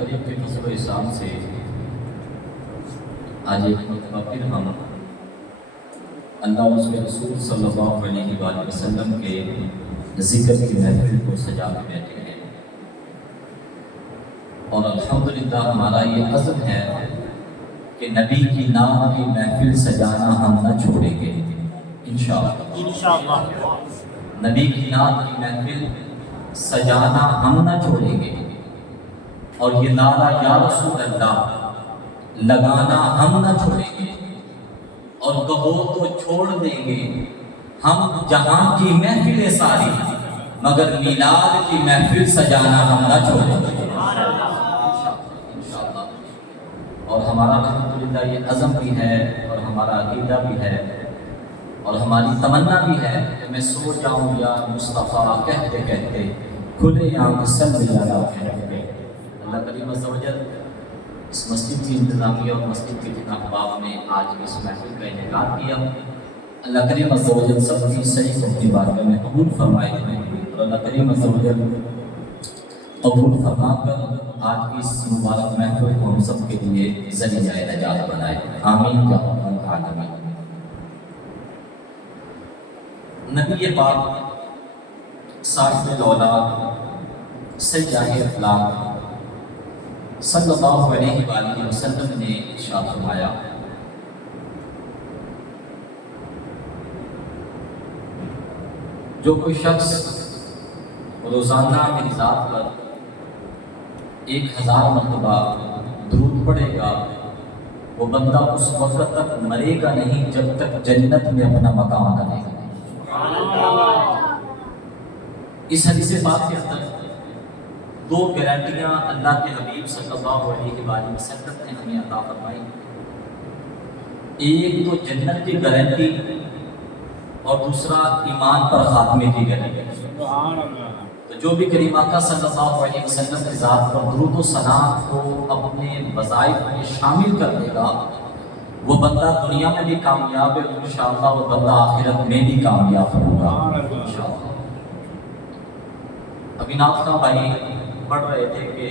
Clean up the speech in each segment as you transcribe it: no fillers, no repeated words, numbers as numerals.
کریم کے فضل و احسان سے آج ایک مرتبہ پھر ہم اللہ و اس کے رسول صلی اللہ علیہ وآلہ وسلم کے ذکر کی محفل کو سجا کے بیٹھے ہیں، اور الحمدللہ ہمارا یہ عزم ہے کہ نبی کی نام کی محفل سجانا ہم نہ چھوڑیں گے انشاءاللہ۔ نبی کی نام کی محفل سجانا ہم نہ چھوڑیں گے، اور یہ نعرہ یا رسول اللہ لگانا ہم نہ چھوڑیں گے، اور کہو تو چھوڑ دیں گے ہم جہاں کی محفل ساری، مگر میلاد کی محفل سجانا ہم نہ چھوڑیں گے انشاءاللہ۔ اور ہمارا الحمدللہ یہ عزم بھی ہے، اور ہمارا عقیدہ بھی ہے، اور ہماری تمنا بھی ہے کہ میں سو جاؤں یا مصطفیٰ کہتے کہتے کھلے آنکھ صلی اللہ علیہ۔ اللہ کریم عز و جل اس مسجد کی انتظامیہ اور مسجد کے جن احباب نے آج اس محفل کا انعقاد کیا، اللہ کریم عز و جل سب کی صحیح اپنی بارگاہ میں قبول فرمائے، اور اللہ کریم عز و جل قبول فرما کر آج کی اس مبارک محفل کو ہم سب کے لیے ذریعہ نجات بنائے، آمین یا رب العالمین۔ نبی پاک صاحب الاولاد سیاح افلاک صلی اللہ علیہ وآلہ وسلم نے ارشاد فرمایا، جو کوئی شخص روزانہ میری ذات پر 1000 مرتبہ درود پڑھے گا، وہ بندہ اس وقت تک مرے گا نہیں جب تک جنت میں اپنا مقام کرے گا۔ اس حدیث پاک کے اندر 2 گارنٹیاں اللہ کے حبیب صلی اللہ علیہ وآلہ وسلم نے ہمیں عطا فرمائی، ایک تو جنت کی گارنٹی، اور دوسرا ایمان پر خاتمے کی گارنٹی۔ تو جو بھی کریم آقا صلی اللہ علیہ وسلم کی ذات پر درود و ثنا کو اپنے وظائف میں شامل کر دے گا، وہ بندہ دنیا میں بھی کامیاب ہے انشاءاللہ، وہ بندہ آخرت میں بھی کامیاب ہوگا انشاءاللہ۔ ابھی ناف کا بھائی پڑھ رہے تھے کہ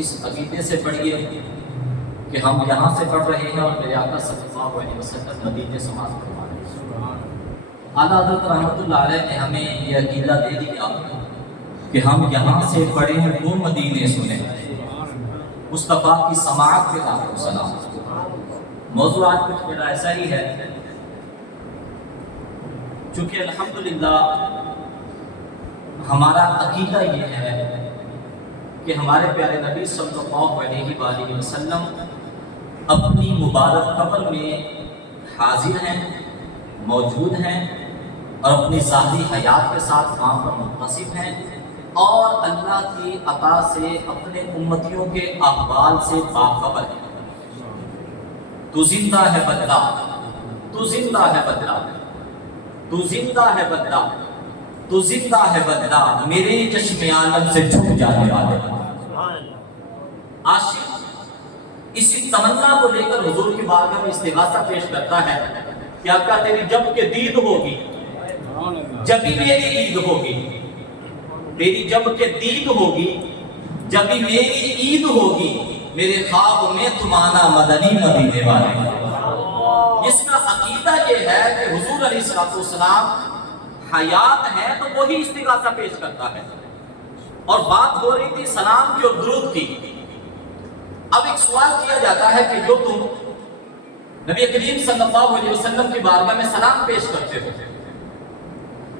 اس عقیدے سے پڑھیے کہ ہم یہاں سے پڑھ رہے ہیں اور میرے آقا صلی اللہ علیہ وسلم مدینے سماعت فرما رہے ہیں۔ اعلیٰ حضرت رحمۃ اللہ علیہ نے ہمیں یہ عقیدہ دے دیا کہ ہم یہاں سے پڑھیں وہ مدینے سنیں، مصطفیٰ کی سماعت پہ لاکھوں سلام۔ موضوع آج کچھ میرا ایسا ہی ہے، چونکہ الحمدللہ ہمارا عقیدہ یہ ہے کہ ہمارے پیارے نبی صلی اللہ علیہ وآلہ وسلم اپنی مبارک قبر میں حاضر ہیں، موجود ہیں، اور اپنی ذاتی حیات کے ساتھ وہاں پر متصف ہیں، اور اللہ کی عطا سے اپنے امتیوں کے احوال سے باخبر ہیں۔ تو زندہ ہے بدلا، تو زندہ ہے بدلا، تو زندہ ہے بدلا، تو زندہ ہے بدلا، میرے چشم عالم سے جھک جانے والے۔ عاشق اسی تمنا کو لے کر حضور کی بارگاہ میں استغاثہ پیش کرتا ہے کہ آقا تیری جب کہ دید ہوگی جبھی میری عید ہوگی، تیری جب کہ دید ہوگی جبھی میری عید ہوگی، میرے خواب میں تم آنا مدنی مدینے والے۔ اس کا عقیدہ یہ ہے کہ حضور علیہ السلام حیات ہے تو وہی استغاثہ پیش کرتا ہے۔ اور بات ہو رہی تھی سلام کی اور درود کی۔ اب ایک سوال کیا جاتا ہے کہ جو تم نبی کریم صلی اللہ علیہ وسلم کی بارگاہ میں سلام پیش کرتے ہو،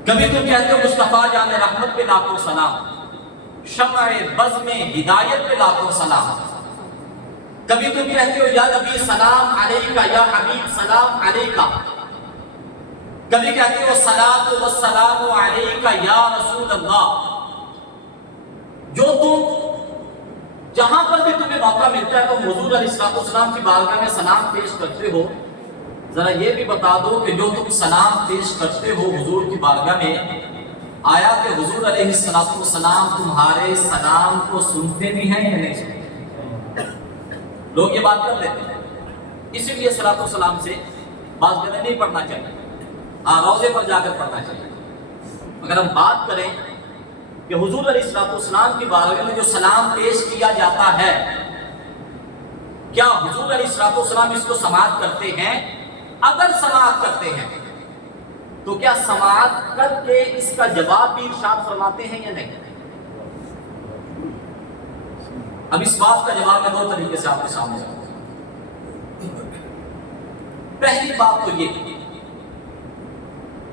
کبھی تم کہتے ہو مصطفیٰ جان رحمت پہ لاکھوں سلام، شمع بزم ہدایت پہ لاکھوں سلام، کبھی تم کہتے ہو یا نبی سلام علیکہ، یا حبیب سلام علیکہ، کبھی کہتے ہو صلاۃ و السلام علیکہ یا رسول اللہ۔ جو تم جہاں پر بھی تمہیں موقع ملتا ہے تو حضور علیہ السلام کی بارگاہ میں سلام پیش کرتے ہو، ذرا یہ بھی بتا دو کہ جو تم سلام پیش کرتے ہو حضور کی بارگاہ میں، آیا کہ حضور علیہ السلام تمہارے سلام کو سنتے بھی ہیں یا نہیں سنتے؟ لوگ یہ بات کر لیتے ہیں، اسی لیے صلاۃ و سلام سے بعض جگہ نہیں پڑھنا چاہیے، روضے پر جا کر پڑھنا چاہیے۔ اگر ہم بات کریں کہ حضور علیہ السلام کی بارگاہ میں جو سلام پیش کیا جاتا ہے کیا حضور علیہ الصلوۃ والسلام اس کو سماعت کرتے ہیں؟ اگر سماعت کرتے ہیں تو کیا سماعت کر کے اس کا جواب بھی ارشاد فرماتے ہیں یا نہیں؟ اب اس بات کا جواب میں دو طریقے سے آپ کے سامنے رکھوں گا۔ پہلی بات تو یہ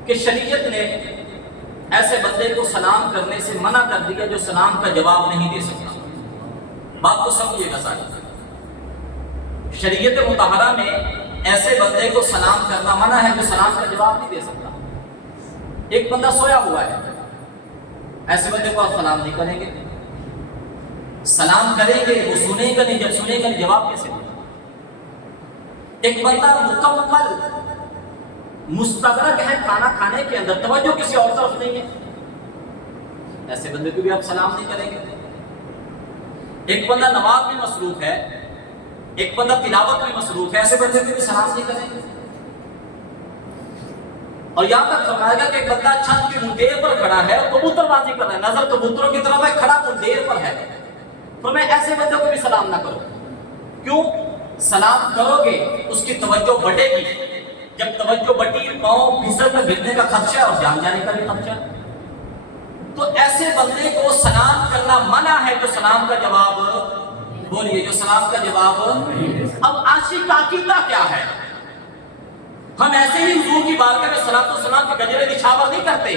کہ شریعت نے ایسے بندے کو سلام کرنے سے منع کر دیا جو سلام کا جواب نہیں دے سکتا۔ بات کو سمجھیے گا ساری۔ شریعت مطہرہ میں ایسے بندے کو سلام کرنا منع ہے جو سلام کا جواب نہیں دے سکتا۔ ایک بندہ سویا ہوا ہے، ایسے بندے کو آپ سلام نہیں کریں گے، سلام کریں گے وہ سنیں گا نہیں، جب سنیں گا نہیں جواب کیسے دیں؟ ایک بندہ مکمل مستغرق ہے کھانا کھانے کے اندر، توجہ کسی اور طرف نہیں ہے، ایسے بندے کو بھی آپ سلام نہیں کریں گے۔ ایک بندہ نماز میں مصروف ہے، ایک بندہ تلاوت میں مصروف ہے، ایسے بندے کو بھی سلام نہیں کریں گے۔ اور یہاں تک فرمایا گا کہ ایک بندہ چھت کی منڈیر پر کھڑا ہے اور کبوتر بازی کر رہا ہے، نظر کبوتروں کی طرف ہے، کھڑا منڈیر پر ہے، تو میں ایسے بندے کو بھی سلام نہ کروں۔ کیوں؟ سلام کرو گے اس کی توجہ بٹے گی، جب توجہ بٹی پاؤں پھسل میں گرنے کا خدشہ ہے اور جان جانے کا بھی خدشہ ہے۔ تو ایسے بندے کو سلام کرنا منع ہے جو سلام کا جواب، بولیے، جو سلام کا جواب۔ اب عاشق کا عقیدہ کیا ہے؟ ہم ایسے ہی حضور کی بارگاہ میں صلاۃ و سلام کے گجرے نچھاور نہیں کرتے،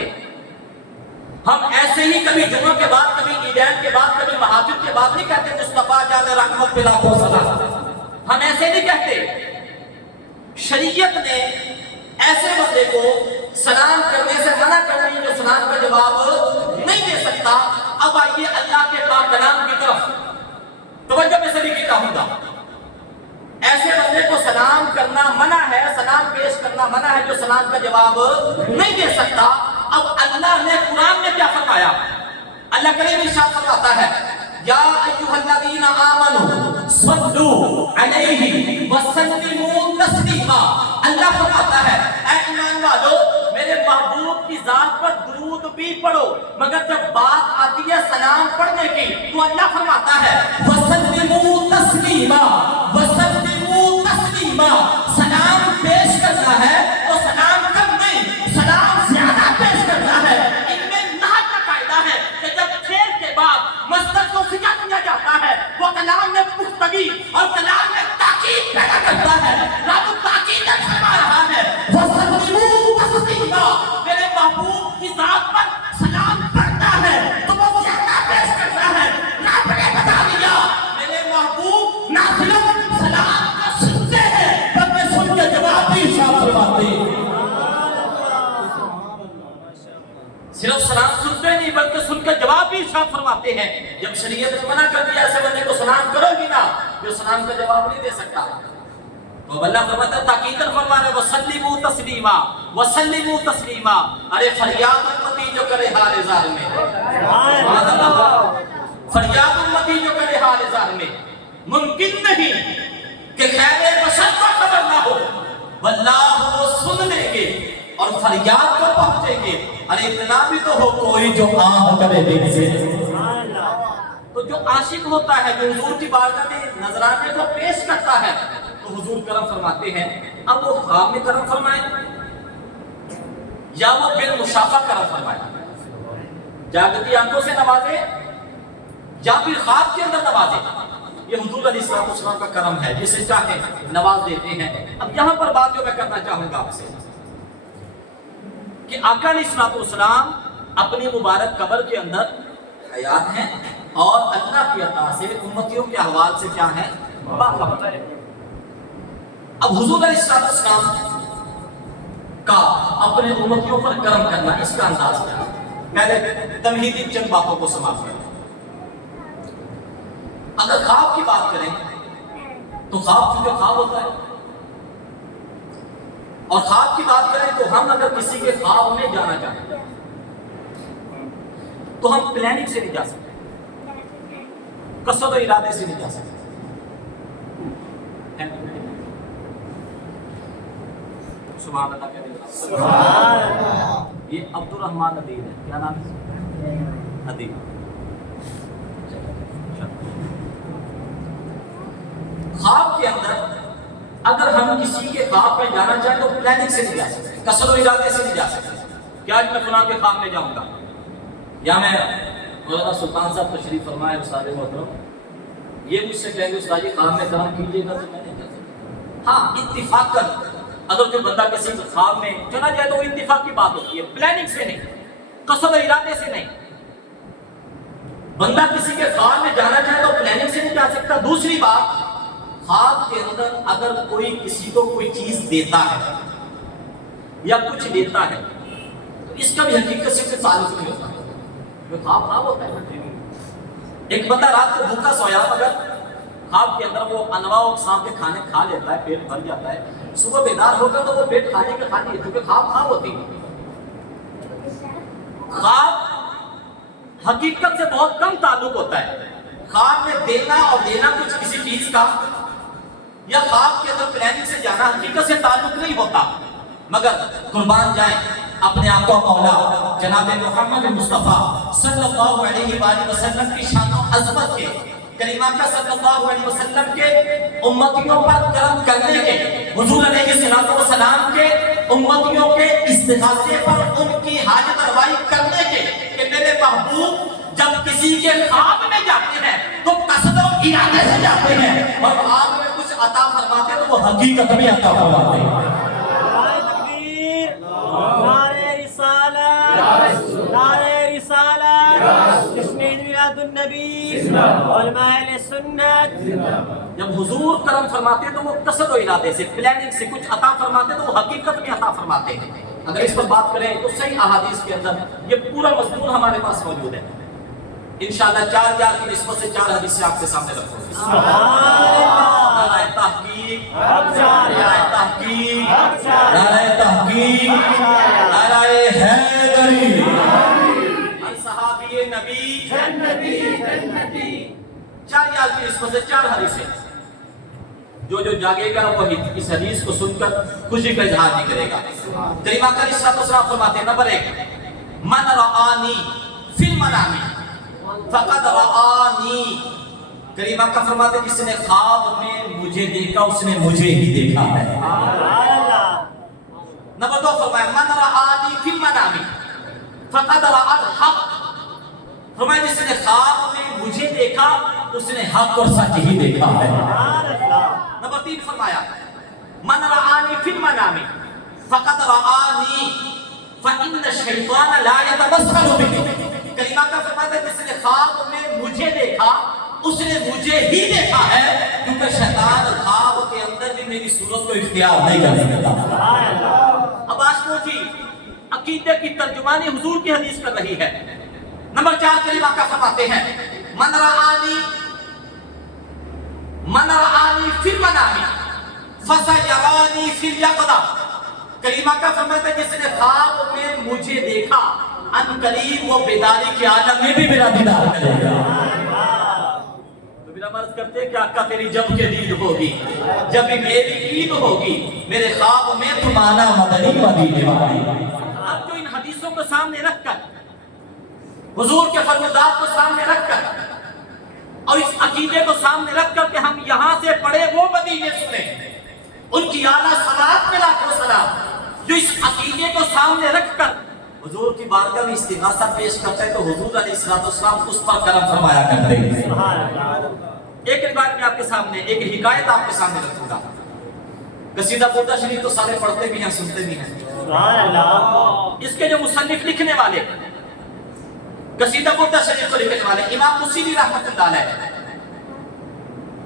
ہم ایسے ہی کبھی جمعہ کے بعد، کبھی عیدین کے بعد، کبھی محاجر کے بعد نہیں کہتے مصطفیٰ جان رحمت پہ لاکھوں سلام، ہم ایسے نہیں کہتے۔ شریعت نے ایسے بندے کو سلام کرنے سے منع کر دی جو سلام کا جواب نہیں دے سکتا۔ اب آئیے اللہ کے پاک کلام کی طرف توجہ میں سے بھی کہوں گا، ایسے بندے کو سلام کرنا منع ہے، سلام پیش کرنا منع ہے جو سلام کا جواب نہیں دے سکتا۔ اب اللہ نے قرآن میں کیا فرمایا؟ اللہ کریم ارشاد فرماتا ہے، یا ایھا الذین آمنوا صلوا علیہ وسلموا تسلیما۔ اللہ فرماتا ہے اے ایمان والو میرے محبوب کی ذات پر درود بھی پڑھو، مگر جب بات آتی ہے سلام پڑھنے کی تو اللہ فرماتا ہے وسلموا تسلیما، وسلموا تسلیما، سلام پیش کرنا ہے اور سلام کم نہیں، سلام زیادہ پیش کرنا ہے۔ ان میں نحو کا قاعدہ ہے کہ جب کھیل کے بعد مصدر کو سکھا دیا جاتا ہے وہ کلام میں پختگی اور کلام میں تاکید پیدا کرتا ہے۔ رب تاکید فرما رہا ہے وَسَلِّمُوا تَسْلِيمًا، میرے محبوب کی ذات پر سلام پڑھتا ہے تو وہ زیادہ پیش کرتا ہے۔ رب نے بتا دیا میرے محبوب نافلوں سلام کا سنتے ہیں، بلکہ سن کے جواب بھی ارشاد فرماتے ہیں۔ صرف سلام سنتے نہیں بلکہ سن کے جواب بھی ارشاد فرماتے ہیں۔ جب شریعت نے منع کر دیا ایسے بندے کو سلام کرو گی نا جو سلام کا جواب نہیں دے سکتا، تو اللہ فرماتا ہے تاکیداً فرما رہے وسلموا تسلیما، وسلموا تسلیما۔ ارے فریاد امتی جو کرے حال زار میں، سبحان اللہ، فریاد امتی جو کرے حال زار میں، ممکن نہیں کہ خیر بشر کو خبر نہ ہو، واللہ وہ سن لیں گے اور فریاد کو پہنچیں گے۔ ارے اتنا بھی تو ہو کوئی جو آہ کرے دل سے۔ تو جو عاشق ہوتا ہے جو حضور کی بارگاہ میں نذرانے کو پیش کرتا ہے تو حضور کرم فرماتے ہیں۔ اب وہ خواب میں کرم فرمائے یا وہ بالمشافہ کرم فرمائے، جاگتی آنکھوں سے نوازے یا پھر خواب کے اندر نوازے، یہ حضور علیہ الصلوۃ والسلام کا کرم ہے، جسے چاہتے نواز دیتے ہیں۔ اب یہاں پر بات جو میں کرنا چاہوں گا آپ سے کہ آقا علیہ الصلوۃ والسلام اپنی مبارک قبر کے اندر حیات ہیں اور اللہ کی عطا سے امتیوں کے احوال سے کیا ہیں؟ باخبر ہے۔ اب حضور علیہ الصلوۃ والسلام کا اپنے امتیوں پر کرم کرنا اس کا انداز کیا ہے؟ پہلے تمہیدی چند باتوں کو سماعت کریں۔ اگر خواب کی بات کریں تو خواب چونکہ خواب ہوتا ہے، اور خواب کی بات کریں تو ہم اگر کسی کے خواب میں جانا چاہتے ہیں تو ہم پلاننگ سے نہیں جا سکتے، قصد و ارادے سے نہیں جا سکتے۔ سبحان اللہ کہہ دیں، سبحان اللہ۔ یہ عبد الرحمن ادیب ہے، کیا نام ہے؟ ادیب۔ خواب کے اندر اگر ہم کسی کے خواب میں جانا چاہیں تو پلاننگ سے نہیں جا سکتے، قصد و ارادے سے نہیں جا سکتے کہ آج میں فلاں کے خواب میں جاؤں گا، یا میں مولانا سلطان صاحب تشریف فرمائے استاد محترم یہ مجھ سے کہیں گے استاد جی خواب میں کام کیجیے گا تو میں نہیں کر سکتا۔ ہاں اتفاقاً اگر کوئی بندہ کسی خواب میں چلا جائے تو وہ اتفاق کی بات ہوتی ہے، پلاننگ سے نہیں، قصد و ارادے سے نہیں۔ بندہ کسی کے خواب میں جانا چاہے تو پلاننگ سے نہیں جا سکتا۔ دوسری بات، خواب کے اندر اگر کوئی کسی کو کوئی چیز دیتا ہے یا کچھ دیتا ہے تو اس کا بھی حقیقت سے تعلق نہیں ہوتا، خواب خواب ہوتا ہے۔ ایک بندہ رات کو بھوکا سویا مگر خواب کے اندر وہ انواع و اقسام کے کھانے کھا لیتا ہے، پیٹ بھر جاتا ہے، صبح بیدار ہوگا تو وہ پیٹ کھانے کے کھانے ہے، کیونکہ خواب خواب ہوتی ہے۔ خواب حقیقت سے بہت کم تعلق ہوتا ہے۔ خواب میں دینا اور لینا کچھ کسی چیز کا یا خواب کے اندر پلاننگ سے جانا حقیقت سے تعلق نہیں ہوتا، مگر قربان جائیں اپنے آقا مولا جناب محمد مصطفیٰ صلی اللہ علیہ وآلہ وسلم کی شان و عظمت کے، کریمہ کا صلی اللہ علیہ وسلم کے امتیوں پر کرم کرنے کے، حضور علیہ السلام کے امتیوں کے استغاثے پر ان کی حاجت روائی کرنے کے، کہ میرے محبوب جب کسی کے خواب میں جاتے ہیں تو قصد و ارادے سے جاتے ہیں، اور خواب میں کچھ عطا فرماتے ہیں تو وہ حقیقت میں عطا فرماتے ہیں۔ جب حضور کرم فرماتے ہیں تو وہ قصد و ارادے سے، پلاننگ سے کچھ عطا فرماتے ہیں تو وہ حقیقت میں عطا فرماتے ہیں۔ اگر اس پر بات کریں تو صحیح احادیث کے اندر یہ پورا مضمون ہمارے پاس موجود ہے۔ انشاءاللہ 4 کی نسبت سے 4 حدیثیں آپ کے سامنے رکھوں گے۔ نعرہ تحقیق، نعرہ تحقیق، نعرہ تحقیق، نعرہ حیدری، ہر صحابی نبی جنتی جنتی۔ 4 کی نسبت سے 4 حدیثیں، جو جاگے گا وہ اس حدیث کو سن کر خوشی کا اظہار نہیں کرے گا۔ کریمہ کا رسالہ والسلام فرماتے ہیں نمبر 1، من رآنی فی المنام فقد رآنی۔ کریمہ کا فرماتے ہیں جس نے خواب میں مجھے دیکھا اس نے مجھے ہی دیکھا ہے۔ نمبر 2 فرمایا من رآنی فی المنام فقد رآ الحق۔ فرمایا جس نے خواب میں مجھے دیکھا اس نے حق اور سچ ہی دیکھا ہے۔ نمبر 3 فرمایا من رآنی فی المنام فقد رآنی فإن الشیطان لا یتمثل بی۔ کریمہ کا فرماتا ہے جس نے خواب میں مجھے دیکھا اس نے مجھے ہی دیکھا ہے، کیونکہ شیطان خواب کے اندر بھی میری صورت کو اختیار نہیں کر سکتا۔ اب آشکو جی عقیدے کی ترجمانی حضور کی حدیث کر رہی ہے۔ نمبر 4 کریمہ کا فرماتے ہیں من رآنی فی المنام فسیرانی فی الیقظہ۔ کریمہ کا فرماتا ہے جس نے خواب میں مجھے دیکھا ان قریب وہ بیداری کے عالم میں بھی میرا دیدار کرے گا۔ تو میرا مرض کرتے ہیں کہ آقا تیری جب کے دید ہوگی، جب میری عید ہوگی، میرے خواب میں تمہارا مدنی مدینے والی۔ اب جو ان حدیثوں کو سامنے رکھ کر، حضور کے فرمودات کو سامنے رکھ کر اور اس عقیدے کو سامنے رکھ کر کہ ہم یہاں سے پڑھے وہ مدینے سنیں، ان کی اعلیٰ صلوات میں لاکھوں سلام، جو اس عقیدے کو سامنے رکھ کر حضور کی بارگاہ میں استغاثہ پیش کرتا ہے تو حضور علیہ السلام اس پر کرم فرمایا کرتے ہیں۔ ایک روایت میں آپ کے سامنے، ایک حکایت آپ کے سامنے رکھوں گا۔ قصیدہ بردہ شریف تو سارے پڑھتے بھی ہیں سنتے بھی ہیں۔ اس کے جو مصنف لکھنے والے، قصیدہ بردہ شریف کو لکھنے والے امام بصیری رحمۃ اللہ علیہ،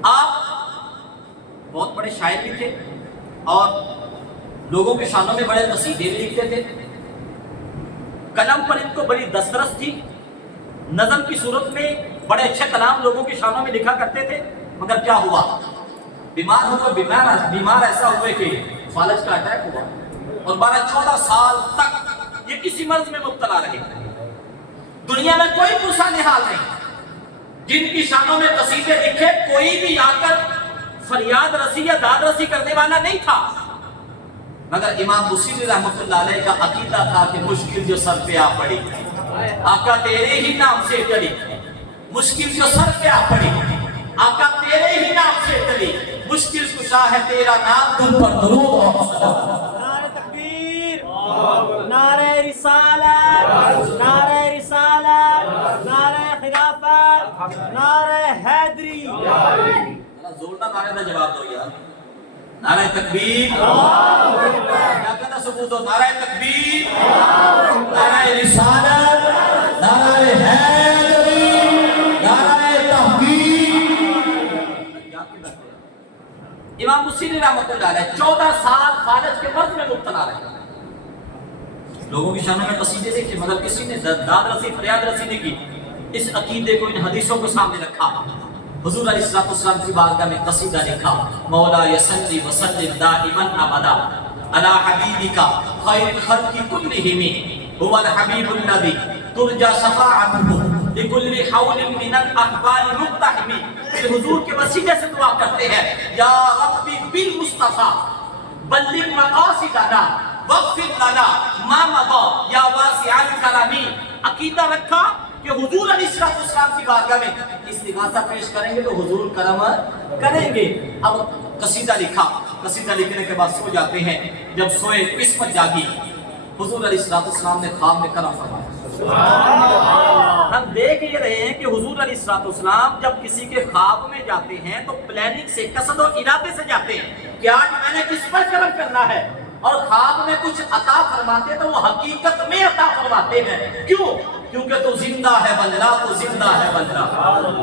آپ بہت بڑے شاعر بھی تھے اور لوگوں کے شانوں میں بڑے قصیدے بھی لکھتے تھے۔ کلام پر ان کو بڑی دسترس تھی، نظم کی صورت میں بڑے اچھے کلام لوگوں کی شانوں میں لکھا کرتے تھے، مگر کیا ہوا، بیمار ایسا ہوئے کہ فالج کا اٹیک ہوا اور 12-14 سال تک یہ کسی مرض میں مبتلا رہے۔ دنیا میں کوئی پرسا نحال نہیں جن کی شانوں میں قصیدے لکھے کوئی بھی آ کر فریاد رسی یا داد رسی کرنے والا نہیں تھا، مگر امام بصیری رحمۃ اللہ علیہ کا عقیدہ تھا کہ مشکل جو سر پہ آ پڑی آقا تیرے ہی نام سے ٹلی، مشکل جو سر پہ آ پڑی آقا تیرے ہی نام سے ٹلی، शाह है तेरा नाम, तुम पर दुरूद और सलाम। नारे तकबीर, नारे रिसालत, नारे रिसालत, नारे खिलाफत, नारे हैदरी। जोरदार नारे का जवाब दो यार। नारे तकबीर, क्या कहता सबूत हो? नारे तकबीर, नारे रिसालत, नारे हैदरी, नारे तहकीक। इमाम मुस्लिम रहमतुल्लाह अलैह 14 साल फालज के मर्ज में मुब्तला रहे। लोगों की शान में कसीदे देखे, मगर किसी ने दाद रसी फरियाद रसी नहीं की। इस अकीदे को इन हदीसों को सामने रखा। हुजूर अलैहिस्सलाम की बारगाह में कसीदा लिखा, मौला यसल्ली व सल्लिम दाइमन अबदा अला हबीबिका खैरिल खल्क़ि कुल्लिहिम हुवल हबीबुल लज़ी तुरजा शफाअतुहु लिकुल्लि हौलिन मिनल अहवाल मुक्तहिम। हुजूर के वसीले से दुआ करते हैं, या रब्बी बिल मुस्तफा बल्लिग मकासिदना वग़फिर लना मा मदा या वासिअल करमी। अकीदा रखा कि हुजूर अलैहिस्सलाम की बारगाह में इस्तिग़ासा पेश करेंगे तो हुजूर करम करेंगे। अब कसीदा लिखा, कसीदा लिखने के बाद सो जाते हैं। जब सोए किस्मत जागी, हुजूर अलैहिस्सलाम ने ख्वाब में करम फरमाया। हम देख ये रहे हैं कि हुजूर अलैहिस्सलाम जब किसी के ख्वाब में जाते हैं तो प्लानिंग से, कसद और इरादे से जाते हैं कि आज मैंने किस पर करम करना है। और ख्वाब में कुछ अता फरमाते तो वो हकीकत में अता फरमाते हैं। क्यों? क्योंकि तू जिंदा है बल्ला, तू जिंदा है बल्ला,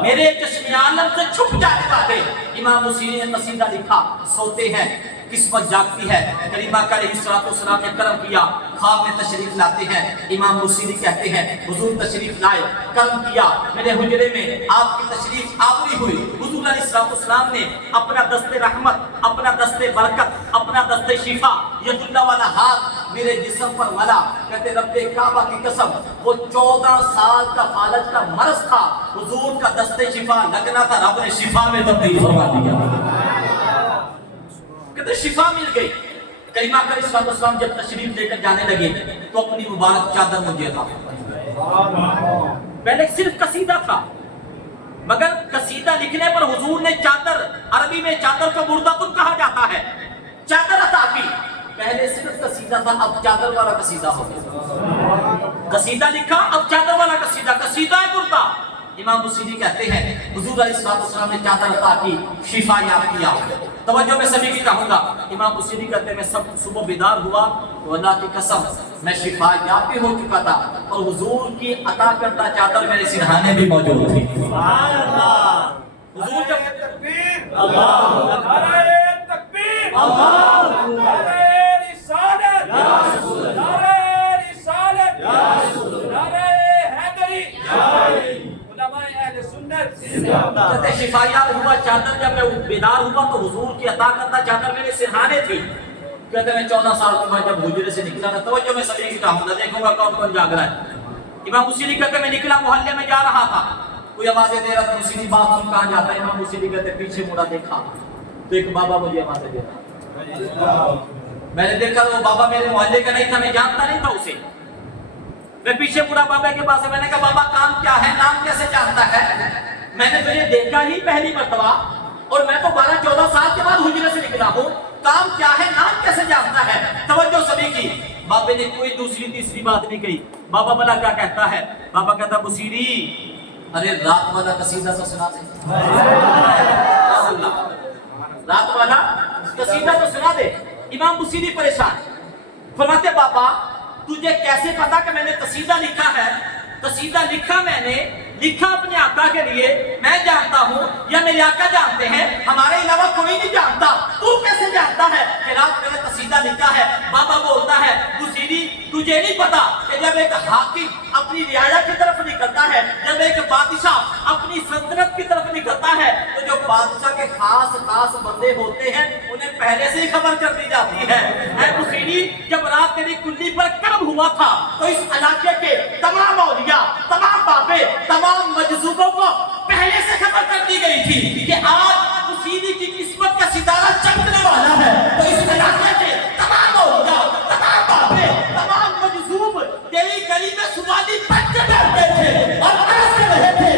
मेरे चश्मे आलम से छुप जाने वाले। इमाम मुसीरी ने कसीदा लिखा, सोते हैं किस्मत जागती है, करीमा का अलैहिस्सलाम ने करम किया, ख्वाब में तशरीफ लाते हैं। इमाम मुसीरी कहते हैं, हुजूर तशरीफ लाए, करम किया, मेरे हुजरे में आपकी तशरीफ आवरी हुई। हुजूर अलैहिस्सलाम ने अपना दस्ते रहमत, अपना दस्ते बरकत, अपना दस्ते शिफा, यदुल्लाह वाला हाथ मेरे जिस्म पर मला। कहते रब्बे काबा की कसम, वो 14 साल का फालज का मर्ज था, हुजूर का दस्ते शिफा लगना था, रब ने शिफा में तब्दील फरमा दिया। कहते शिफा मिल गई। करीमा का अलैहिस्सलाम जब तशरीफ लेकर जाने लगे तो अपनी मुबारक चादर मुझे था। पहले सिर्फ कसीदा था, मगर कसीदा लिखने पर हुजूर ने चादर, अरबी में चादर को बुर्दतुन कहा जाता है, चादर अता की। पहले सिर्फ कसीदा था, अब चादर वाला कसीदा हो गया। कसीदा लिखा, अब चादर वाला कसीदा, कसीदा है बुर्दा। इमाम मुसीरी कहते हैं, हुजूर अलैहिस्सलाम ने चादर अता की, शिफा याब किया। तवज्जो में सभी की कहूंगा। इमाम मुसीरी कहते हैं, मैं सब सुबह बेदार हुआ तो अल्लाह की कसम मैं शिफा याब भी हो चुका था और हुजूर की अता करता चादर मेरे सिरहाने भी मौजूद थी। सुभान अल्लाह। हुजूर जब तकबीर, अल्लाह नारे तकबीर, अल्लाह नारे रिसालत, या रसूल अल्लाह, नारे रिसालत, या रसूल अल्लाह, नारे हैदरी, या उलमाए अहले सुन्नत जिंदाबाद। कहते शिफायाब हुआ चादर, जब मैं बेदार हुआ तो हुजूर की अता करता चादर मेरे सिरहाने थी। कहते मैं 14 साल के बाद जब हुजरे से निकला था, तवज्जो में सभी की कहूंगा, देखूंगा कौन कौन जाग रहा है। इमाम मुसीरी कहते मैं निकला, मोहल्ले में जा रहा था, कोई आवाजें दे रहा था। मुसीरी बात सुन कहां जाता है? इमाम मुसीरी कहते पीछे मुड़ा, देखा तो एक बाबा मुझे आवाजें दे रहा। मैंने देखा तो वो बाबा मेरे मोहल्ले का नहीं था, मैं जानता नहीं था उसे। मैं पीछे मुड़ा बाबा के पास, मैंने कहा बाबा काम क्या है, नाम कैसे जानता है? मैंने तुझे देखा ही पहली मर्तबा और मैं तो 12-14 साल के बाद हुजरे से निकला हूँ, काम क्या है, नाम कैसे जानता है? तवज्जो सभी की। बाबे ने कोई दूसरी तीसरी बात नहीं कही। बाबा भला क्या कहता है? बाबा कहता मुसीरी, अरे रात वाला कसीदा तो सुना दे, रात वाला कसीदा तो सुना दे। इमाम मुसीरी परेशान, फरमाते बाबा तुझे कैसे पता कि मैंने कसीदा लिखा है? कसीदा लिखा मैंने, लिखा अपने आका के लिए, मैं जानता हूँ या मेरे आका जानते हैं, हमारे अलावा कोई नहीं जानता। तू कैसे जानता है कि रात मैंने कसीदा लिखा है? बाबा बोलता है मुसीरी तुझे नहीं पता कि जब एक हाकिम अपनी रियाया की तरफ निकलता है, जब एक बादशाह अपनी सल्तनत की तरफ निकलता है, तो जो बादशाह के खास खास बंदे होते हैं उन्हें पहले से ही खबर कर दी जाती है। मुसीरी जब रात तेरी कुल्ली पर कर्म हुआ था तो इस इलाके के तमाम औलिया, तमाम बाबे, तमाम मजजूबों को पहले से खबर कर दी गई थी कि आज मुसीरी की किस्मत का सितारा चमकने वाला है। तो इस इलाके के तमाम औलिया, तमाम बाबे, तमाम मजजूब तेरी गली में सुवाली बच के बैठे थे और तरस रहे थे।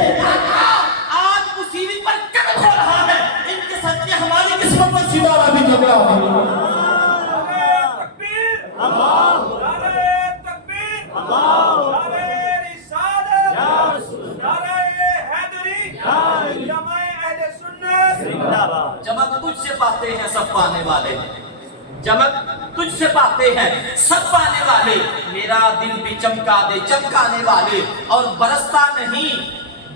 आज मुसीरी पर कर्म हो रहा है, इनके सदके हमारी किस्मत पर सितारा चमक तुझसे पाते हैं सब पाने वाले, चमक तुझसे पाते हैं सब पाने वाले, मेरा दिल भी चमका दे चमकाने वाले, और बरसता नहीं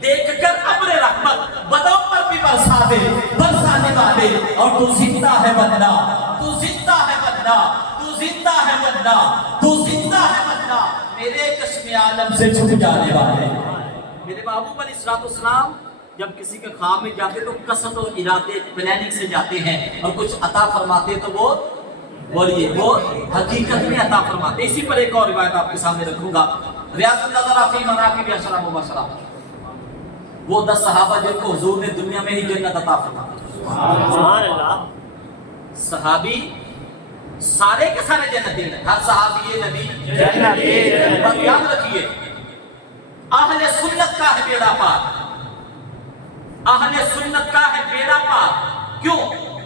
देखकर अब्र रहमत, बदों पर भी बरसा दे बरसाने वाले, और तू जिंदा है बंदा, तू जिंदा है बंदा, तू जिंदा है बंदा, तू जिंदा है बंदा, मेरे चश्मे आलम से छुप जाने वाले। मेरे महबूब अलैहिस्सलाम जब किसी के ख्वाब में जाते तो कसद और इरादे प्लानिंग से जाते हैं, और कुछ अता फरमाते तो वो बोलिए वो हकीकत में अता फरमाते। इसी पर एक और रिवायत आपके सामने रखूंगा, रियाज़ुन नज़र फी मनाक़िब अशरा मुबशरा, वो 10 सहाबा जिनको हुजूर ने दुनिया में ही जन्नत अता फरमाई। सुभान अल्लाह। सहाबी सारे के सारे जन्नती हैं, हर सहाबी ये नबी जन्नती। बस याद रखिए, अहले सुन्नत का है बेड़ा पार, अहले सुन्नत का है बेड़ा पार। क्यों?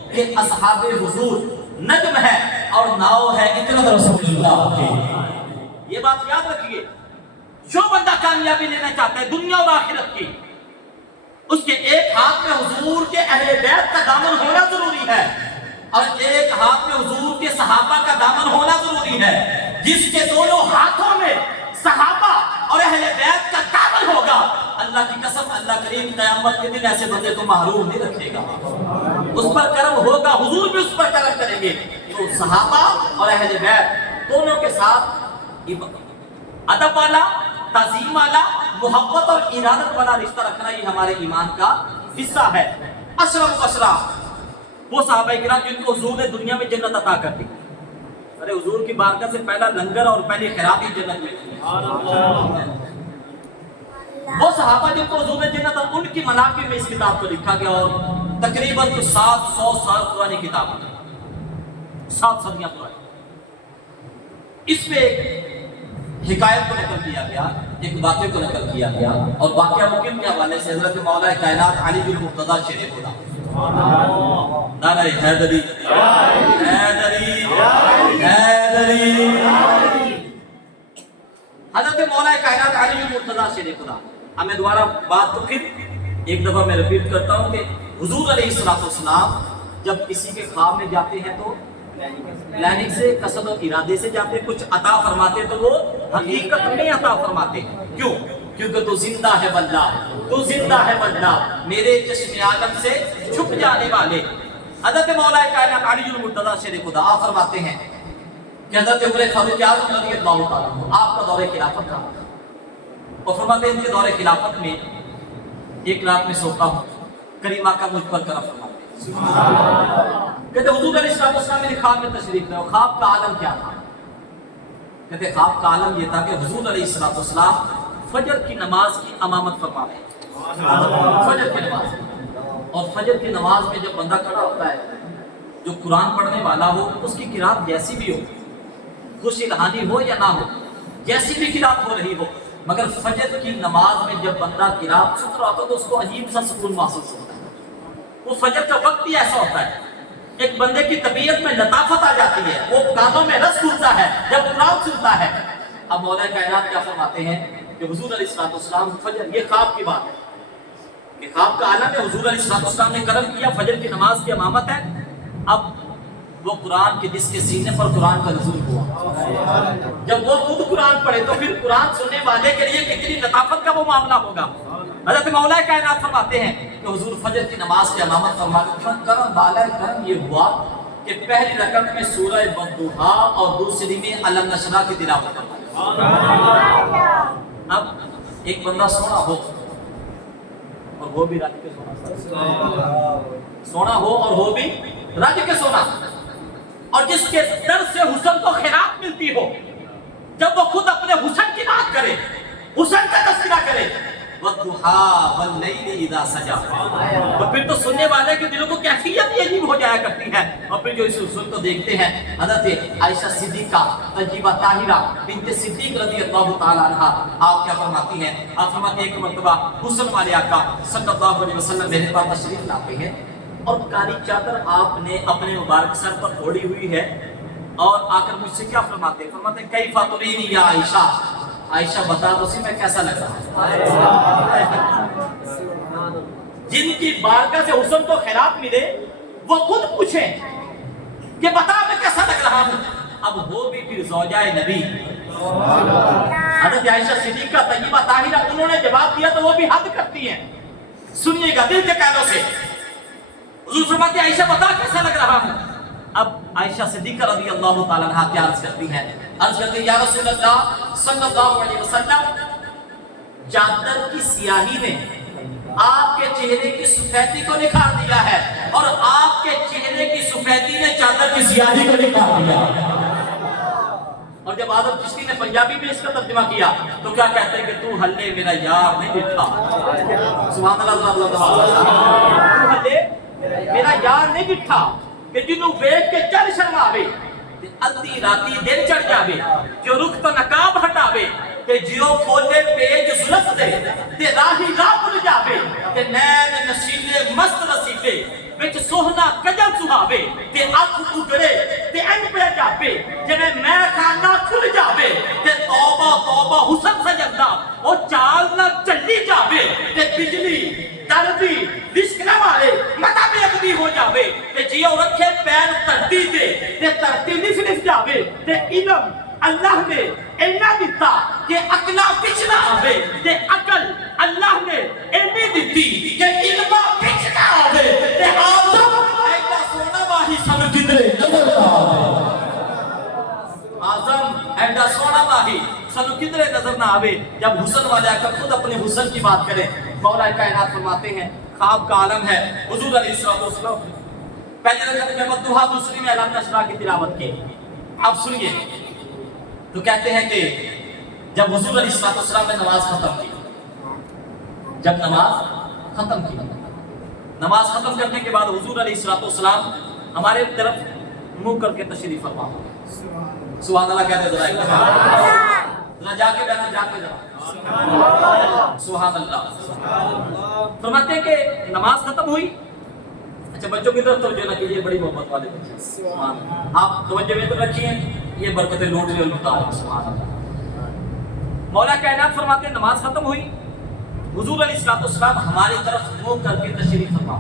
कि असहाबे हुजूर नज्म है और नाव है इतरत रसूलुल्लाह की। ये बात याद रखिए, जो बंदा कामयाबी लेना चाहता है दुनिया और आखिरत की, उसके एक हाथ में हुजूर के अहले बैत का दामन होना जरूरी है, और एक हाथ में हुजूर के सहाबा का दामन होना जरूरी है। जिसके दोनों हाथों में सहाबा और अहले बैत का दामन होगा, अल्लाह की कसम अल्लाह करीम क़यामत के दिन ऐसे बंदे को महरूम नहीं रखेगा, उस पर करम होगा, हुजूर भी उस पर करम करेंगे। तो सहाबा और अहले बैत दोनों के साथ अदब वाला, ताज़ीम वाला, मोहब्बत और इरादत वाला रिश्ता रखना ये हमारे ईमान का हिस्सा है। अशरफ मुबशरा वो सहाबा किराम जिनको हुजूर ने दुनिया में जन्नत अता कर दी। अरे हुजूर की बारगाह से पहला लंगर और पहली खैरात ही जन्नत में थी। वो सहाबा जिनको हुजूर ने जन्नत, उनकी मनाक़िब में इस किताब को लिखा गया, और तकरीबन 700 साल पुरानी किताब है, 7 सदियां पुरानी। इसमें एक हिकायत को नकल किया गया, एक वाक़े को नकल किया गया, और वाक़या मुकीम के हवाले से हज़रत मौला कायनात अली बिन मुर्तज़ा शेरे खुदा नारे हैदरी हैदरी हैदरी, हज़रत मौला कायनात अली बिन मुर्तज़ा शेरे खुदा। अब मैं दोबारा बात तो फिर एक दफ़ा मैं रिपीट करता हूँ कि हुजूर अलैहिस्सलाम जब किसी के ख्वाब में जाते हैं तो प्लानिंग से, कसद और इरादे से जाते, कुछ अता फरमाते तो वो हकीकत में अता फरमाते। क्यों? क्योंकि तू जिंदा है बल्ला, तू जिंदा है बल्ला, मेरे चश्मे आलम से छुप जाने वाले। हज़रत मौला कायनात अली बिन मुर्तज़ा शेरे खुदा आप फरमाते हैं कि हज़रत उमर फारूक आज़म रज़ियल्लाहु ताला अन्हु आपका दौरे खिलाफत था, और फरमाते हैं इनके दौरे खिलाफत में एक रात में सोता हूँ, करीमा का मुझ पर करम फरमाते। कहते हुजूर अलैहिस्सलाम मेरे ख्वाब में तशरीफ है, और ख्वाब का आलम क्या था? कहते ख्वाब का आलम ये था कि हुजूर अलैहिस्सलाम फजर की नमाज की अमामत फरमा रहे हैं, फजर की नमाज। और फजर की नमाज में जब बंदा खड़ा होता है, जो कुरान पढ़ने वाला हो, उसकी किरात जैसी भी हो, खुश इल्हानी हो या ना हो, जैसी भी किरात हो रही हो, मगर फजर की नमाज में जब बंदा किरात सुन रहा होता है तो उसको अजीब सा सुकून महसूस होता है। वो फजर का वक्त ही ऐसा होता है, एक बंदे की तबीयत में लताफत आ जाती है, वो कानों में रस घुलता है जब कुरान सुनता है। अब मौला कायनात क्या फरमाते हैं कि हुजूर अलैहिस्सलाम फजर, ये ख्वाब की बात है कि ख्वाब का आलम है, हुजूर अलैहिस्सलाम ने करम किया, फजर की नमाज की अमामत है। अब वो कुरान के जिसके सीने पर कुरान का नुज़ूल हुआ, जब वो खुद कुरान पढ़े तो फिर कुरान सुनने वाले के लिए कितनी लताफत का वो मामला होगा। हज़रत मौला कायनात फरमाते हैं कि हुजूर फजर की नमाज की अमामत फरमाते, करम बाला करम ये हुआ कि पहली रकअत में सूरह बद्दुहा और दूसरी में अलम नशरा की तिलावत फरमाई। अब एक बंदा सोना हो, और वो भी रज के सोना हो, और वो भी रज के सोना, और जिसके दर से हुस्न को खैरात मिलती हो, जब वो खुद अपने हुस्न की बात करे, हुस्न का तस्करा करे, वद्दुहा वल्लैलि इज़ा सजा, तो फिर तो सुनने वाले के दिलों को कैफियत ही अजीब हो जाया करती है। और फिर जो इस हुस्न को देखते हैं, हज़रत आयशा सिद्दीक़ा तय्यबा ताहिरा बिन्त सिद्दीक़ रज़ियल्लाहु ताला अन्हा आप क्या फरमाती हैं? आप फरमाती हैं कि मर्तबा हुस्न वाले आका सल्लल्लाहु अलैहि वसल्लम मेरे पास तशरीफ लाते हैं, और काली चादर आपने अपने मुबारक सर पर ओढ़ी हुई है, और आकर मुझसे क्या फरमाते हैं? फरमाते हैं कैफ़ा तुरीनी या आयशा, आयशा बता दो सी मैं कैसा लग रहा हूं। جن کی بارگاہ سے حسن تو خیرات ملے وہ خود پوچھیں کہ بتا میں کیسا لگ رہا ہوں. اب وہ بھی پھر زوجائے نبی حضرت عائشہ صدیقہ طیبہ طاہرہ انہوں نے جواب دیا تو وہ بھی حد کرتی ہیں. سنیے گا دل کے کانوں سے. حضور فرماتے ہیں عائشہ بتا کیسا لگ رہا ہوں. اب عائشہ صدیقہ رضی اللہ تعالیٰ عنہا کیا عرض کرتی ہیں؟ عرض کرتی ہیں یا رسول اللہ صلی اللہ علیہ وسلم چادر کی سیاہی نے آپ کے چہرے کی سفیدی کو نکھار دیا ہے اور آپ کے چہرے کی سفیدی نے چادر کی سیاہی کو نکھار دیا. اور جب آدم چشتی نے پنجابی میں اس کا ترجمہ کیا تو کیا کہتے ہیں کہ تو ہلے میرا یار نہیں بٹھا. سبحان اللہ تو ہلے میرا یار نہیں بٹھا کہ جنوں ویکھ کے چل شرماوے تے ادھی راتی دل چڑھ جاوے جو رخ تو نقاب ہٹاوے تے جیو کھولے پیج زلف دے تے راہی راہ بھول جاوے تے نین نشیلے مست رسیلے وچ سوہنا کجل سہاوے تے اکھ اگڑے تے ان پہ جاوے جویں میں خانہ کھل جاوے تے توبہ توبہ حسن سجدہ او چال نہ چلی جاوے تے بجلی دردی رشکنا والے متا بے ادبی ہو جاوے تے جیو رکھے پیر ترتی دے تے ترتی نفلف جاوے تے علم اللہ نے اینا دیتا کہ اکلا پچھنا آوے تے عقل اللہ نے اینی دیتی کہ علمہ پچھنا آوے تے آدم ایڈا سونا واہی سن کدرے نظر آوے. آدم ایڈا سونا واہی سن کدرے نظر نہ آوے. جب حسن والے آ کر خود اپنے حسن کی بات کریں مولا کائنات فرماتے ہیں خواب کا عالم ہے. حضور علیہ السلام پہلے رکعت میں مدوحہ دوسری میں علم نشرہ کی تلاوت کی. اب سنیے تو کہتے ہیں کہ جب حضور علیہ السلام نے نماز ختم کی نماز ختم کرنے کے بعد حضور علیہ السلام ہمارے طرف منہ کر کے تشریف فرما. سبحان اللہ کہتے ذرا جا کے ذرا سبحان اللہ. فرماتے ہیں کہ نماز ختم ہوئی. اچھا بچوں کی طرف توجہ نہ کیجیے, بڑی محبت والے بچے آپ توجہ میں تو رکھیے, یہ برکتیں لوٹ رہے ہیں. سبحان اللہ. مولا کائنات فرماتے ہیں نماز ختم ہوئی, حضور علیہ السلام ہماری طرف منہ کر کے تشریف فرما.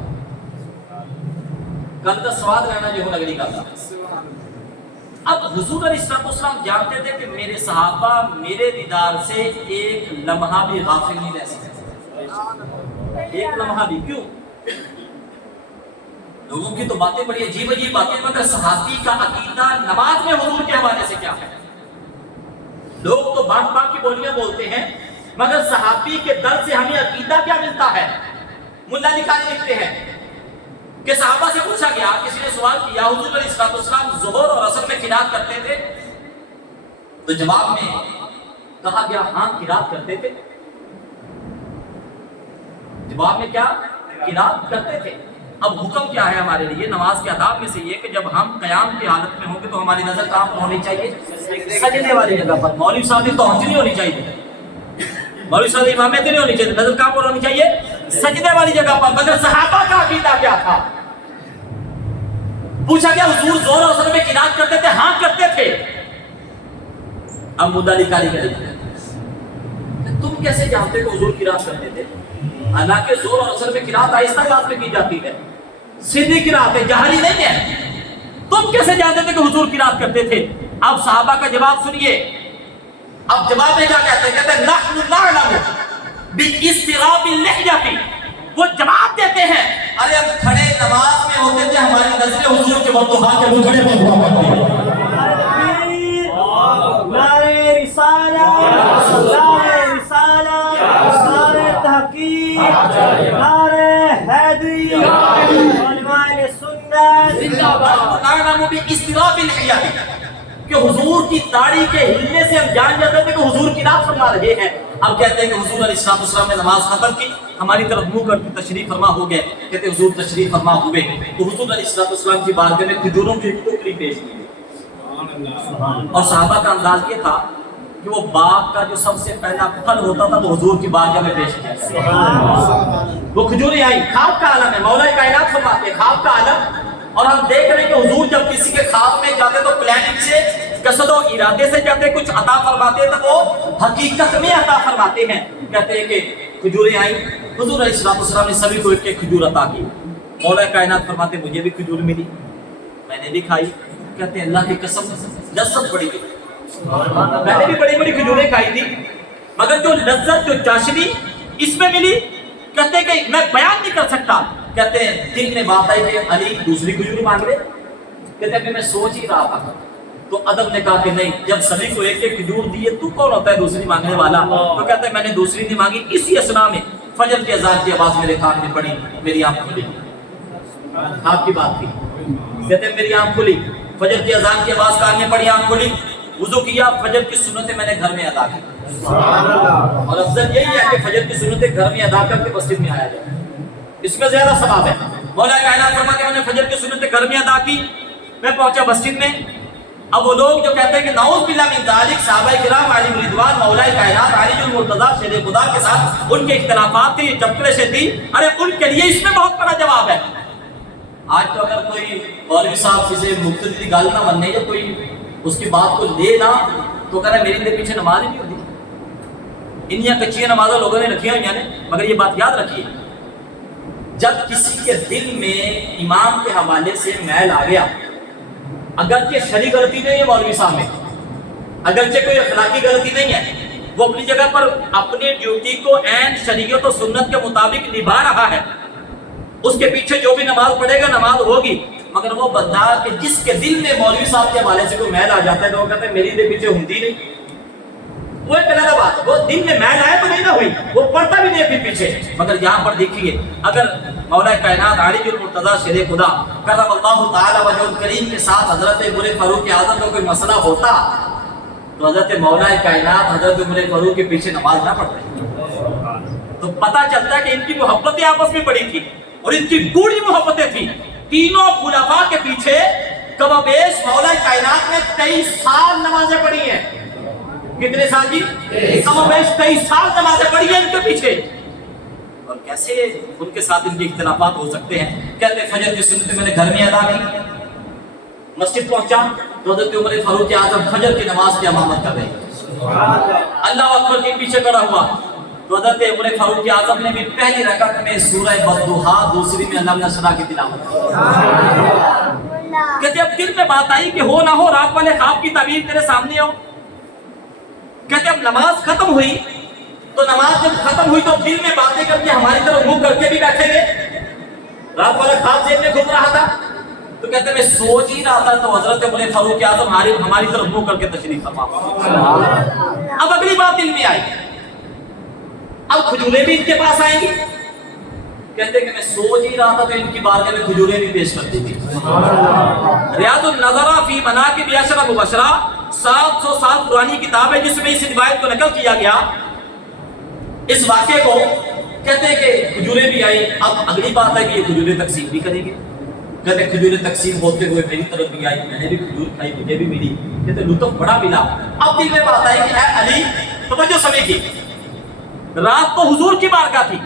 کل کا سواد رہنا جو لگڑی کا تھا. اب حضور علیہ السلام جانتے تھے کہ میرے صحابہ میرے دیدار سے ایک لمحہ بھی غافل نہیں رہ سکتے. ایک لمحہ بھی. کیوں؟ لوگوں کی تو باتیں بڑی عجیب عجیب باتیں, مگر صحابی کا عقیدہ نماز میں حضور کے حوالے سے کیا ہے؟ لوگ تو بات بات کی بولیاں بولتے ہیں, مگر صحابی کے در سے ہمیں عقیدہ کیا ملتا ہے؟ ملا نکالے لکھتے ہیں کہ صحابہ سے پوچھا گیا, کسی نے سوال کیا حضور علیہ السلام ظہر اور عصر میں قرات کرتے تھے؟ تو جواب میں کہا گیا ہاں قرات کرتے تھے. جواب میں کیا قرات کرتے تھے. اب حکم کیا ہے ہمارے لیے؟ نماز کے آداب میں سے یہ کہ جب ہم قیام کی حالت میں ہوں گے تو ہماری نظر کہاں پر ہونی چاہیے؟ سجدے والی جگہ پر. مولوی صاحب کی توجہ نہیں ہونی چاہیے, مولوی صاحب کی امامت نہیں ہونی چاہیے, نظر کہاں پر ہونی چاہیے؟ سجدے والی جگہ پر. مگر صحابہ کا عقیدہ کیا تھا؟ پوچھا گیا حضور ظہر اور عصر میں قرات کرتے تھے؟ ہاں کرتے تھے. اب مدعا نکالی گئی, تم کیسے جانتے کہ حضور قرات کرتے تھے؟ حالانکہ ظہر اور عصر میں قرات آہستہ انداز میں کی جاتی ہے, سیدھی قرات ہے, جہری نہیں ہے. تم کیسے جانتے تھے کہ حضور قرات کرتے تھے؟ اب صحابہ کا جواب سنیے. اب جواب میں کیا کہتے ہیں؟ کہتے ہیں نحن نعلم باضطراب اللحیہ. وہ جواب دیتے ہیں ارے ہم کھڑے نماز میں ہوتے تھے, ہماری نظریں حضور کے مدعا کے روکھڑے پر ہوا کرتی ہیں. نعرہ رسالہ, نعرہ رسالہ, نعرہ تحقیق, نعرہ حیدری, علماء سنت زندہ باد. نعلم باضطراب اللحیہ کہ حضور کی داڑھی کے ہلنے سے ہم جان جاتے تھے کہ حضور قرات فرما رہے ہیں. اب کہتے ہیں کہ حضور علیہ السلام نے نماز ختم کی, ہماری طرف منہ کر کے تشریف فرما ہو گئے. کہتے ہیں حضور تشریف فرما ہوئے تو حضور علیہ السلام کی بارگاہ میں کھجوروں کی ٹوکری پیش کی. اور صحابہ کا انداز یہ تھا کہ وہ باغ کا جو سب سے پہلا پھل ہوتا تھا وہ حضور کی بارگاہ میں پیش کیا. وہ کھجوریں آئی. خواب کا عالم ہے, مولا کائنات فرماتے ہیں خواب کا عالم. اور ہم دیکھ رہے ہیں کہ حضور جب کسی کے خواب میں جاتے تو پلاننگ سے, قصد و ارادے سے جاتے, کچھ عطا فرماتے تو وہ حقیقت میں عطا فرماتے ہیں. کہتے ہیں کہ کھجوریں آئیں, हुजूर अलैहिस्सलाम ने सभी को एक एक खजूर अता की। मौला कायनात फरमाते मुझे भी खजूर मिली, मैंने भी खाई। कहते हैं अल्लाह की कसम लज्जत बड़ी थी, मैंने भी बड़ी बड़ी खजूरें खाई थी, मगर जो लज्जत जो चाशनी इसमें मिली, कहते हैं कि मैं बयान नहीं कर सकता। कहते हैं दिल में बात आई कि अली दूसरी खजूर मांग ले। कहते हैं मैं सोच ही रहा था, तो अदब ने कहा कि नहीं, जब सभी को एक एक खजूर दिए तू कौन होता है दूसरी मांगने वाला? तो कहते हैं मैंने दूसरी नहीं मांगी। इसी असना में फजर की अजान की आवाज मेरे कान में पड़ी, मेरी आंख खुली। आपकी बात थी, कहते हैं मेरी आंख खुली, फजर की अजान की आवाज कान में पड़ी, आंख खुली, वुजू किया, फजर की सुन्नतें मैंने घर में अदा की। और अफजल यही है कि फजर की सुन्नतें घर में अदा करके मस्जिद में आया जाए, इसमें ज्यादा सवाब है। मौला कायनात फरमाते मैंने फजर की सुन्नतें घर में अदा की, मैं पहुंचा मस्जिद में। अब वो लोग जो कहते हैं कि नऊज़ बिल्लाह मिन ज़ालिक, सहाबाए किराम आलिम रिदवान मौला कायनात आलिजुल मुर्तज़ा शेर खुदा के साथ उनके इख्तिलाफात थे, चपकले से थी, अरे उनके लिए इसमें बहुत बड़ा जवाब है। आज तो अगर कोई मौलवी साहब किसी मुफ्ती की गल ना मनने, जो कोई उसकी बात को ले ना, तो कह रहा मेरे पीछे नमाज ही नहीं होती। इन्नियां कच्चियां नमाज़ें लोगों ने रखी हुई हैं, मगर ये बात याद रखिए, जब किसी के दिल में इमाम के हवाले से मैल आ गया, अगरचे शरी गलती नहीं है मौलवी साहब में, अगरचे कोई अखलाकी गलती नहीं है, वो अपनी जगह पर अपनी ड्यूटी को एन शरीयत और सुन्नत के मुताबिक निभा रहा है, उसके पीछे जो भी नमाज पढ़ेगा नमाज होगी। मगर वो बंदा कि जिसके दिल में मौलवी साहब के हवाले से कोई मैल आ जाता है, तो वो कहते हैं मेरी दे पीछे हुंदी नहीं, वो एक अलग बात है। वो दिल में मैल आए तो नहीं ना हुई, वो पढ़ता भी नहीं फिर पीछे। मगर यहाँ पर देखिए, अगर मौला कायनात आलिजुल मुर्तज़ा शेर खुदा करमल्लाहु ताला वजहुल करीम के साथ हजरत उमर फारूक आज़म का कोई मसला होता, तो हजरत मौला कायनात हजरत उमर फारूक के पीछे नमाज ना पढ़ते। तो पता चलता है कि इनकी मोहब्बतें आपस में बड़ी थी और इनकी गूढ़ी मोहब्बतें थी। तीनों खुलाफा के पीछे कमोबेश मौला कायनात ने 23 साल नमाजें पढ़ी हैं। कितने साल की? कमोबेश 23 साल नमाजें पढ़ी हैं इनके पीछे। और कैसे उनके साथ इनके इख्तिलाफात हो सकते हैं? कहते हैं फजर की सुन्नत मैंने घर में अदा की, मस्जिद पहुंचा तो हज़रत उमर फारूक आज़म फजर की नमाज की इमामत कर रहे हैं, अल्लाह अकबर के पीछे खड़ा हुआ, तो हज़रत उमर फारूक आज़म ने भी पहली रकअत में सूरह बद्दुहा, दूसरी में अल्लाह नशरा की तिलावत। कहते अब दिल में बात आई कि हो ना हो रात वाले ख्वाब की ताबीर तेरे सामने हो। कहते अब नमाज खत्म हुई, तो नमाज जब खत्म हुई तो दिल में बातें करके हमारी तरफ मुंह करके भी बैठेंगे। रात वाला ख्वाब जेब में घूम रहा था, तो कहते मैं सोच ही रहा था, तो हजरत उमर फारूक आज़म हमारी तरफ मुंह करके तशरीफ फरमा। अब अगली बात दिल में आई, अब खजूरें भी इनके पास आएंगी। कहते कि मैं सोच ही रहा था, तो इनकी बारगाह में खजूरें भी पेश कर दी थी। रियाजुन नज़रा फी मनाकिब अशरा मुबशरा 700 साल पुरानी किताब है, जिसमें इस रिवायत को नकल किया गया, इस वाक़े को। कहते हैं कि खजूरें भी आई। अब अगली बात है कि ये खजूरें तकसीम भी करेंगे। कहते खजूरें तकसीम होते हुए मेरी तरफ भी आई, मैंने भी खजूर खाई, मुझे भी मिली। कहते लुत्फ बड़ा मिला। अब दिल में बात आई कि ऐ अली, तवज्जो समय की, रात को हुजूर की बारगाह थी,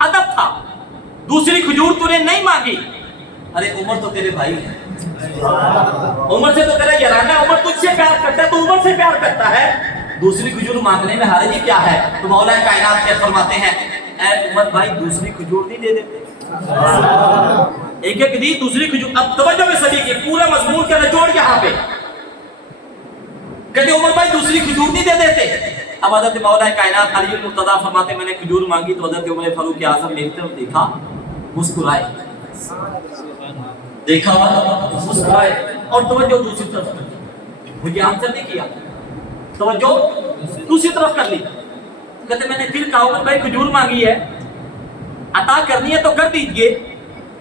अदब था, दूसरी खजूर तूने नहीं मांगी। अरे उमर तो तेरे भाई है, उमर से तो तेरा याराना, उमर तुझसे प्यार करता है, तो उमर से प्यार करता है, दूसरी खजूर मांगने में हर्ज ही क्या है? तो मौला कायनात क्या फरमाते हैं, ऐ उमर भाई दूसरी खजूर नहीं दे देते? एक एक दी दूसरी खजूर। अब तवज्जो में सभी की, पूरा मजमून का निचोड़ यहाँ पे। कहते उमर भाई दूसरी खजूर नहीं दे देते। अब हज़रत मौला कायनात अलीजुल मुर्तज़ा फरमाते मैंने खजूर मांगी, तो हज़रत उमर फारूक आज़म मेरी तरफ देखा, मुस्कुराए, देखा मुस्कुराए और तवज्जो दूसरी तरफ कर ली। मुझे आंसर नहीं किया, तवज्जो दूसरी तरफ कर ली। कहते मैंने फिर कहा उमर भाई खजूर मांगी है, अता करनी है तो कर दीजिए,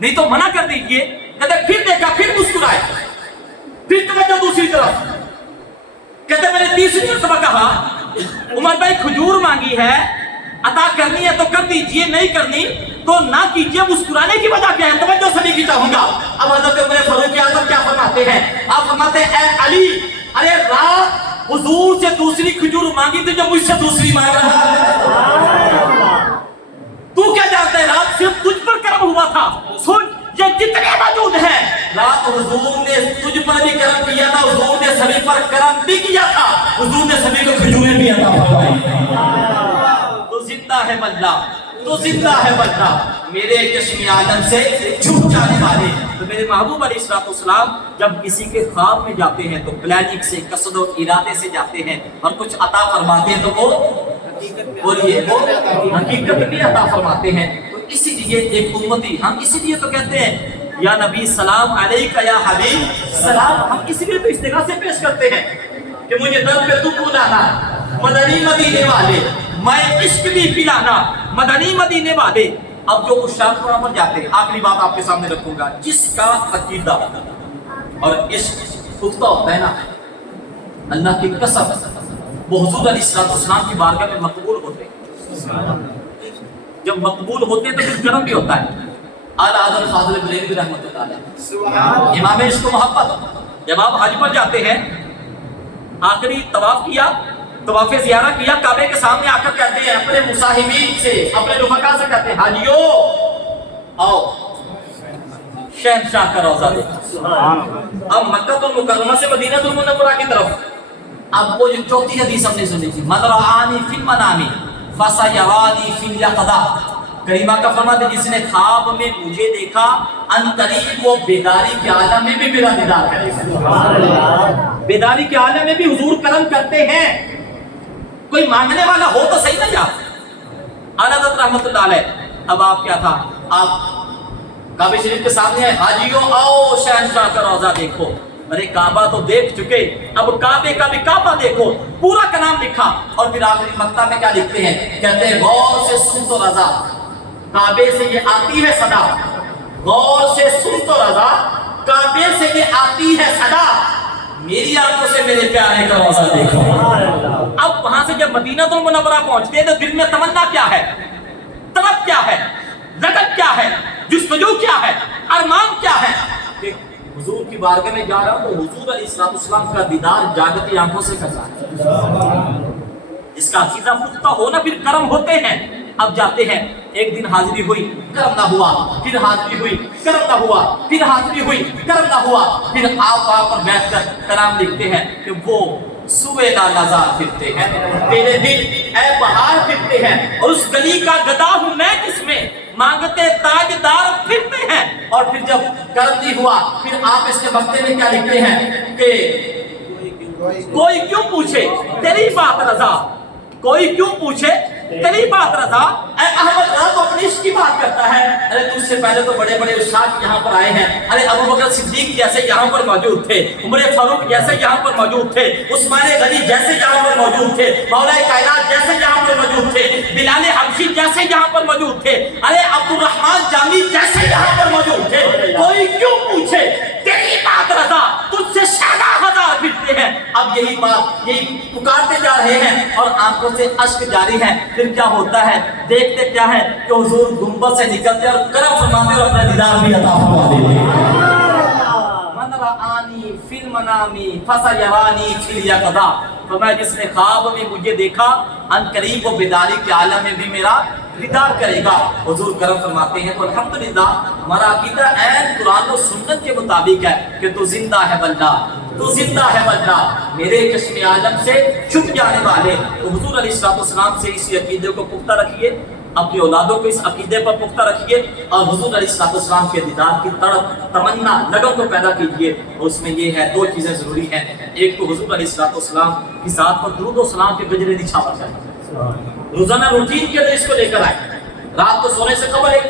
नहीं तो मना कर दीजिए। कहते फिर देखा, फिर मुस्कुराए, फिर तवज्जो दूसरी तरफ। कहते मैंने तीसरी मरतबा कहा उमर भाई खजूर मांगी है, अता करनी है तो कर दीजिए, नहीं करनी तो ना कीजिए। मुस्कुराने की वजह क्या है? तवज्जो सभी की चाहूंगा। अब हज़रत उमर फारूक आज़म क्या फरमाते हैं? आप फरमाते हैं ऐ अली, अरे रात हुजूर से दूसरी खजूर मांगी थी, जो मुझसे दूसरी मांग रहा है। तू क्या जानता है, रात सिर्फ तुझ पर करम हुआ था। सुन, ये जितने मौजूद हैं, रात हुजूर ने तुझ पर भी करम किया था, हुजूर ने सभी पर करम भी किया था, हुजूर ने सभी को खजूरें भी अता फरमाई। तो जिंदा है बल्ला, तो जिंदा है वरना मेरे चश्मे आलम से छूट जाने वाले। तो मेरे महबूब अलैहिस्सलाम जब किसी के ख्वाब में जाते हैं तो प्लानिंग से, कसद और इरादे से जाते हैं और कुछ अता फरमाते हैं, तो वो बोलिए वो हकीकत भी अता फरमाते हैं। तो इसीलिए एक उम्मती, हम इसीलिए तो कहते हैं या नबी सलाम अलैका या हबीब सलाम, हम इसीलिए तो इस्तिग़ासा से पेश करते हैं कि मुझे दर पे तुम बुलाना मदनी मदीने वाले, मैं इश्क भी पिलाना मदनी मदीने वाले। अब जो कुछ शाम पर जाते हैं, आखिरी बात आपके सामने रखूंगा, जिसका अकीदा और इश्क पुख्ता होता है ना, अल्लाह की कसम वो हुजूर अलैहिस्सलाम की बारगाह में मकबूल होते हैं। जब मकबूल होते हैं तो फिर करम भी होता है। आला हज़रत फाज़िल बरेलवी रहमतुल्लाह अलैह, इमाम इश्क मोहब्बत, जब आप हज पर जाते हैं, आखिरी तवाफ किया, तवाफ़े ज़ियारा किया, काबे के सामने आकर कहते हैं अपने मुसाहिबीन से, अपने रुफ़क़ा से कहते हैं, हाजियो आओ शहंशाह का रोज़ा देखो। अब मक्का मुकर्रमा से मदीना मुनव्वरा की तरफ, अब वो जो चौथी हदीस हमने सुनी थी, मन रआनी फिल मनामी फसयरानी फिल यक़ज़ा, करीमा का फरमाते जिसने ख्वाब में मुझे देखा अनकरीब वो बेदारी के आलम में भी मेरा दीदार करेगा। बेदारी के आलम में भी हुजूर करम करते हैं। कोई मांगने वाला हो तो सही ना यार। आला हज़रत रहमतुल्लाह अलैह, अब आप क्या था, आप काबे शरीफ के सामने आए, हाजियों आओ शहंशाह का रोजा देखो। अरे काबा तो देख चुके, अब काबे का भी काबा देखो, पूरा का नाम लिखा। और फिर आखिरी मक्ता में क्या लिखते हैं, कहते हैं गौर से सुन तो रजा, काबे से ये आती है सदा, गौर से सुन तो रजा, काबे से ये आती है सदा, मेरी आंखों से मेरे प्यारे का रोजा देखो। अब वहां से जब मदीनातुल मुनव्वरा पहुंचते हैं तो दिल में तमन्ना क्या है, तलब क्या है, लगन क्या है, जुस्तजू क्या है, अरमान क्या है कि हुजूर की बारगाह में जा रहा हूं तो हुजूर अलैहिस्सलाम का दीदार जागती आंखों से करना है। इसका अकीदा पुख्ता हो ना, फिर कर्म होते हैं। अब जाते हैं, एक दिन हाजिरी हुई, कर्म ना हुआ, फिर हाजिरी हुई, कर्म ना हुआ, फिर हाजिरी हुई, कर्म ना हुआ, फिर आप वहां पर बैठकर कलाम लिखते हैं कि वो सुवेदा नज़ार फिरते हैं, तेरे दिल ऐ बहार फिरते हैं, और उस गली का गदा हूं मैं जिसमें मांगते ताजदार फिरते हैं। और फिर जब कर्म नहीं हुआ, फिर आप इसके मक्ते में क्या लिखते हैं कि कोई क्यों पूछे तेरी बात रजा, कोई क्यों पूछे तेरी बात रजा, अहमद रजा तो अपनी इश्क की बात करता है। अरे तुझसे पहले तो बड़े बड़े उस्ताद यहाँ पर आए हैं, अरे अबू बकर सिद्दीक जैसे यहाँ पर मौजूद थे, उमर फारूक जैसे यहाँ पर मौजूद थे, उस्मान गनी जैसे यहाँ पर मौजूद थे, मौलाए कायनात जैसे यहाँ पर मौजूद थे, बिलाल हबशी जैसे यहाँ पर मौजूद थे, अरे अब्दुल रहमान जामी जैसे यहाँ पर मौजूद थे। कोई क्यों पूछे तेरी बात रजा, तुझसे शादा हजार फिरते हैं। अब यही बात, यही पुकारते जा रहे हैं और आंखों से अश्क जारी है। फिर क्या होता है, देखते क्या है कि हुजूर गुंबद से निकलते और करम फरमाते और अपना दीदार भी अता फरमा देते। मन रआनी फिल मनामी फसयरानी फिल यक़ज़ा, तो मैं जिसने ख्वाब में मुझे देखा अनकरीब वो बेदारी के आलम में भी मेरा दीदार करेगा। हुजूर करम फरमाते हैं। तो अल्हम्दुलिल्लाह हमारा अकीदा ऐन कुरान और सुन्नत के मुताबिक है कि तू जिंदा है बल्ला, तू जिंदा है बल्ला, मेरे चश्मे आलम से छुप जाने वाले। तो हुजूर अलैहिस्सलाम से इस अकीदे को पुख्ता रखिए, अपनी औलादों को इस अकीदे पर पुख्ता रखिए और हुजूर अलैहिस्सलाम के दीदार की तड़प, तमन्ना, लगन को पैदा कीजिए। उसमें ये है, दो चीज़ें ज़रूरी हैं। एक तो हुजूर अलैहिस्सलाम की ज़ात पर दुरूद और सलाम के गजरे निछावर चाहिए, रोजाना रूटीन के अंदर इसको लेकर आए। रात को सोने से कबल एक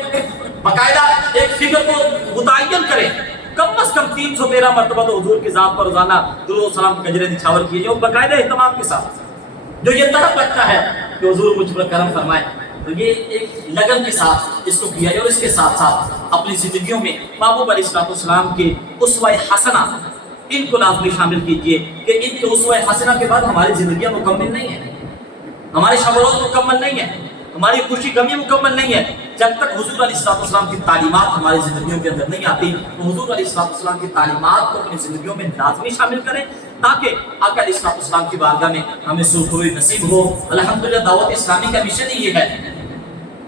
बाकायदा एक फिगर को मुतय्यन करें, कम से कम 313 मरतबा तो हुजूर की ज़ात पर रोजाना दुरूद और सलाम के गजरे निछावर कीजिए, और बाकायदा एहतमाम के साथ, जो ये तड़प रखता है कि हुजूर मुझ पर करम फरमाए। तो ये एक लगन के साथ इसको किया जाए और इसके साथ साथ अपनी जिंदगियों में महबूब अलैहिस्सलाम के उसवा हसना इनको लाज़मी शामिल कीजिए कि इनके उसवा हसना के बाद हमारी जिंदगियां मुकम्मल नहीं है, हमारे शब-ओ-रोज़ मुकम्मल नहीं है, हमारी खुशी गमी मुकम्मल नहीं है। जब तक हुजूर अलैहिस्सलाम की तालीमात हमारी जिंदगियों के अंदर नहीं आती, तो हुजूर अलैहिस्सलाम की तालीमात को अपनी जिंदगियों में लाज़मी शामिल करें ताकि आका अलैहिस्सलाम की बारगाह में हमें सुरखरुई नसीब हो। अल्हम्दुलिल्लाह दावत इस्लामी का मिशन ही ये है